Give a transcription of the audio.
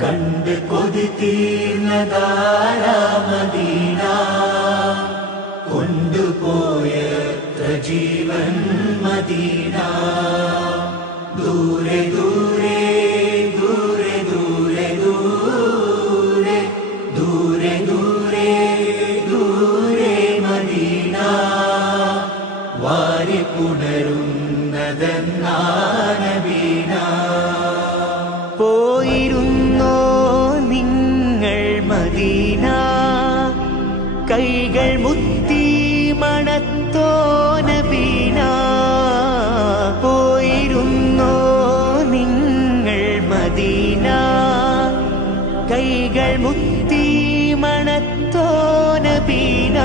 കണ്ട് കൊതി തീർന്നതാരാ മദീന, കൊണ്ടുപോയത്ര ജീവൻ മദീന. ദൂരെ ദൂരെ ദൂരെ ദൂരെ ദൂരെ ദൂരെ ദൂരെ ദൂരെ മദീന, വാരി പുണരുന്നതെന്നാ നബീന. പോയിരുന്നോ നിങ്ങൾ മദീന, കൈകൾ മുത്തി മണത്തോ നബീന. പോയിരുന്നോ നിങ്ങൾ മദീന, കൈകൾ മുത്തി മണത്തോ നബീന.